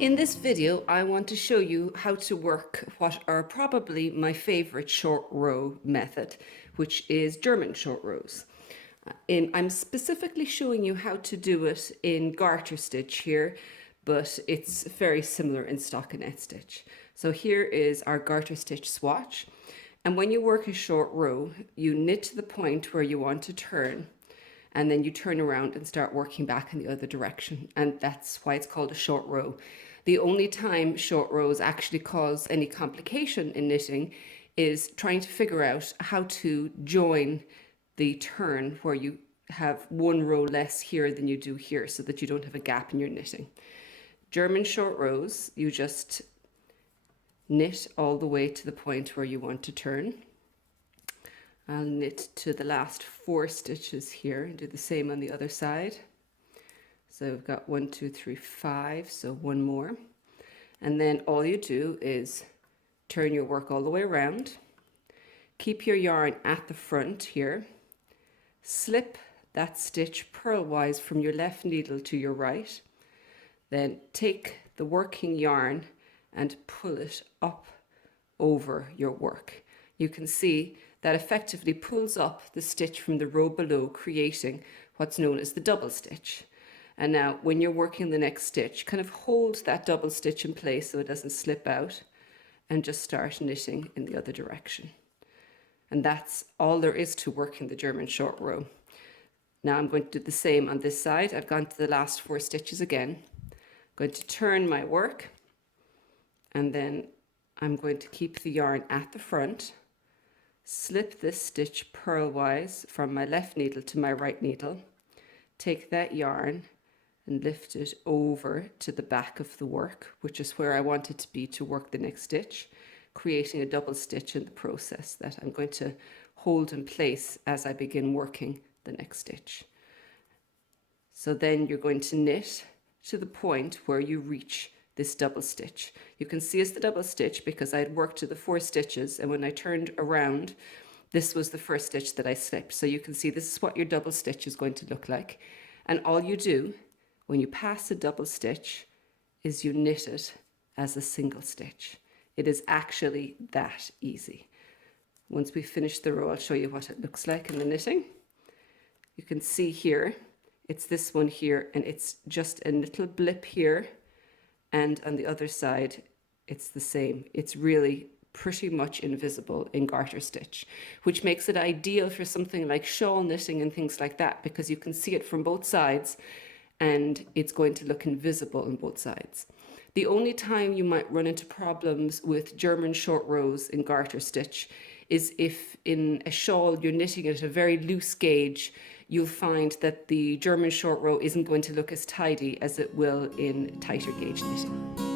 In this video, I want to show you how to work what are probably my favorite short row method, which is German short rows. I'm specifically showing you how to do it in garter stitch here, but it's very similar in stockinette stitch. So here is our garter stitch swatch. And when you work a short row, you knit to the point where you want to turn, and then you turn around and start working back in the other direction. And that's why it's called a short row. The only time short rows actually cause any complication in knitting is trying to figure out how to join the turn where you have one row less here than you do here, so that you don't have a gap in your knitting. German short rows, you just knit all the way to the point where you want to turn. I'll knit to the last 4 stitches here and do the same on the other side. So we've got 1, 2, 3, 5, so one more. And then all you do is turn your work all the way around. Keep your yarn at the front here. Slip that stitch purlwise from your left needle to your right. Then take the working yarn and pull it up over your work. You can see that effectively pulls up the stitch from the row below, creating what's known as the double stitch. And now when you're working the next stitch, kind of hold that double stitch in place so it doesn't slip out, and just start knitting in the other direction. And that's all there is to working the German short row. Now I'm going to do the same on this side. I've gone to the last 4 stitches again. I'm going to turn my work, and then I'm going to keep the yarn at the front, slip this stitch purlwise from my left needle to my right needle, take that yarn and lift it over to the back of the work, which is where I want it to be to work the next stitch, creating a double stitch in the process that I'm going to hold in place as I begin working the next stitch. So then you're going to knit to the point where you reach this double stitch. You can see it's the double stitch because I had worked to the 4 stitches, and when I turned around, this was the first stitch that I slipped. So you can see this is what your double stitch is going to look like. And all you do when you pass a double stitch is you knit it as a single stitch. It is actually that easy. Once we finish the row, I'll show you what it looks like in the knitting. You can see here, it's this one here, and it's just a little blip here, and on the other side, it's the same. It's really pretty much invisible in garter stitch, which makes it ideal for something like shawl knitting and things like that, because you can see it from both sides and it's going to look invisible on both sides. The only time you might run into problems with German short rows in garter stitch is if in a shawl you're knitting at a very loose gauge, you'll find that the German short row isn't going to look as tidy as it will in tighter gauge knitting.